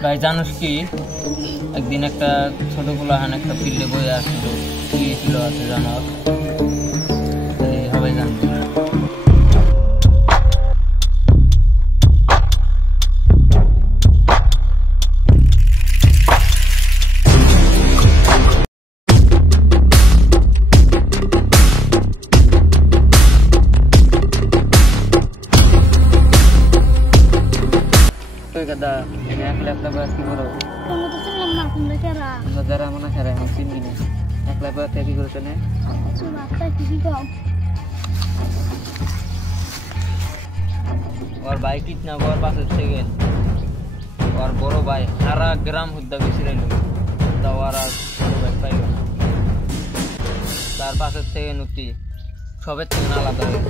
ভাই জানোস কি একদিন একটা ছোট পোলাহান একটা ফিল্ডে বই আসছিল কি ছিল আছে জানো সবাই জানতো kada ini aku laptop ki goro kamu tuh seneng mah kumda cara negara mana cara yang sini nih ek laptop ki goro tane sunata ki go और भाई कितना और पास से गए और बड़ो भाई सारा ग्राम हुद्दा बेची रहे दवारा बड़ो भाई पाइल तार पास से गए नुती सबे থেকে আলাদা হয়ে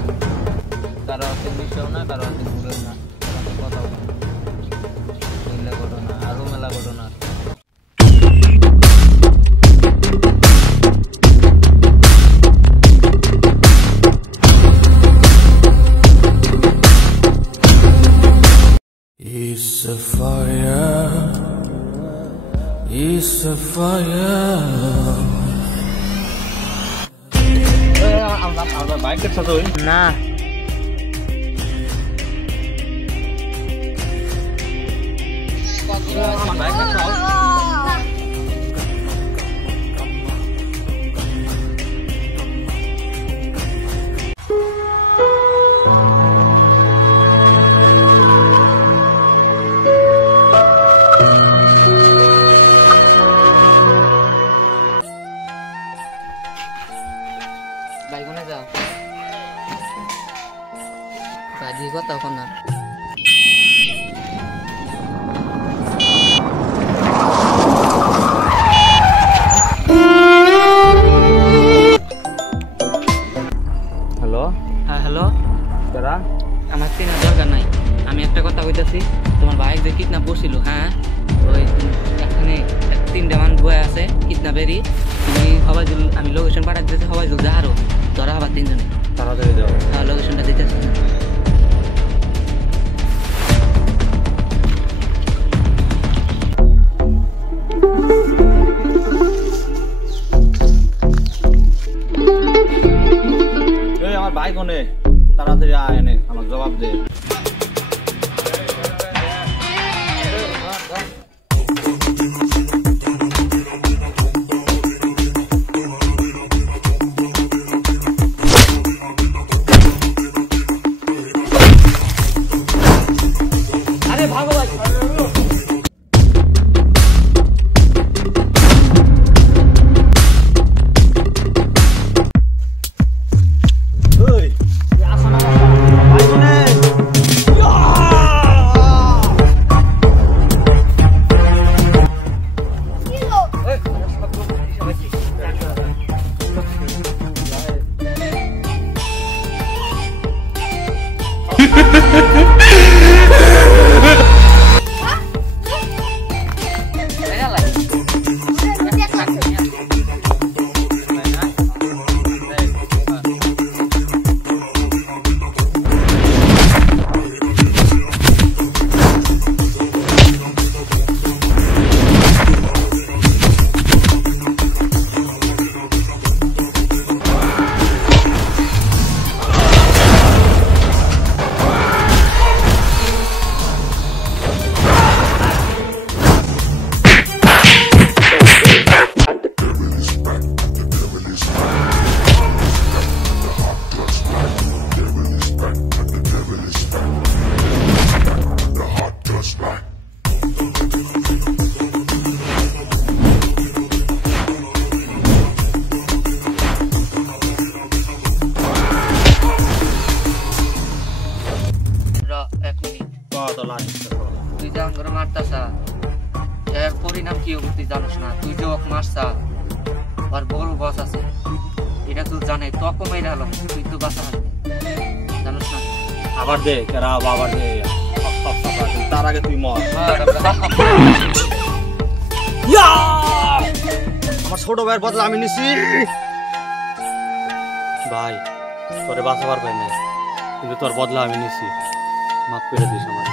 কারো আছে মিশও না কারো আছে ঘুরেও না কথা ঘটনা আরো মেলা ঘটনা It's a fire, it's a fire. আমরা বাইকের সাথে না বাইকনে যাও বাজি কথা কোন না হ্যালো হ্যাঁ হ্যালো কারা আমার চেনার দরকার নাই আমি একটা কথা কইতাছি তোমার ভাই যে কিডন্যাপ করছিল হ্যাঁ ওই এখানে 3টা মান বয় আছে কিডন্যাপেরই তুমি হবাইজুল আমি লোকেশন পাঠা দিতেছি হবাইজুল যাহারও ধরা হবার 3 জনে তাড়াতাড়ি যাও হ্যাঁ লোকেশনটা দিতেছি এই আমার বাইক ওনে তাড়াতাড়ি আয় এনে আমার জবাব দে আরে ভাগো ভাই তুই যেমন করে মারতাছা এর পরিণাম কি হবে তুই জানিস না তুই যে ওকে মারছা আর বড় বস আছে এটা তুই জানে তো কমে গেল তুই তো বাঁচা হাসবি জানিস না আবার দে কেরা আবার দে তার আগে তুই মর আমার ছোট ভাইয়ের বদলা আমি নিছি ভাই তোরে বাঁচাবার পাই নাই কিন্তু তোর বদলা আমি নিছি মাফ করে দিস আমার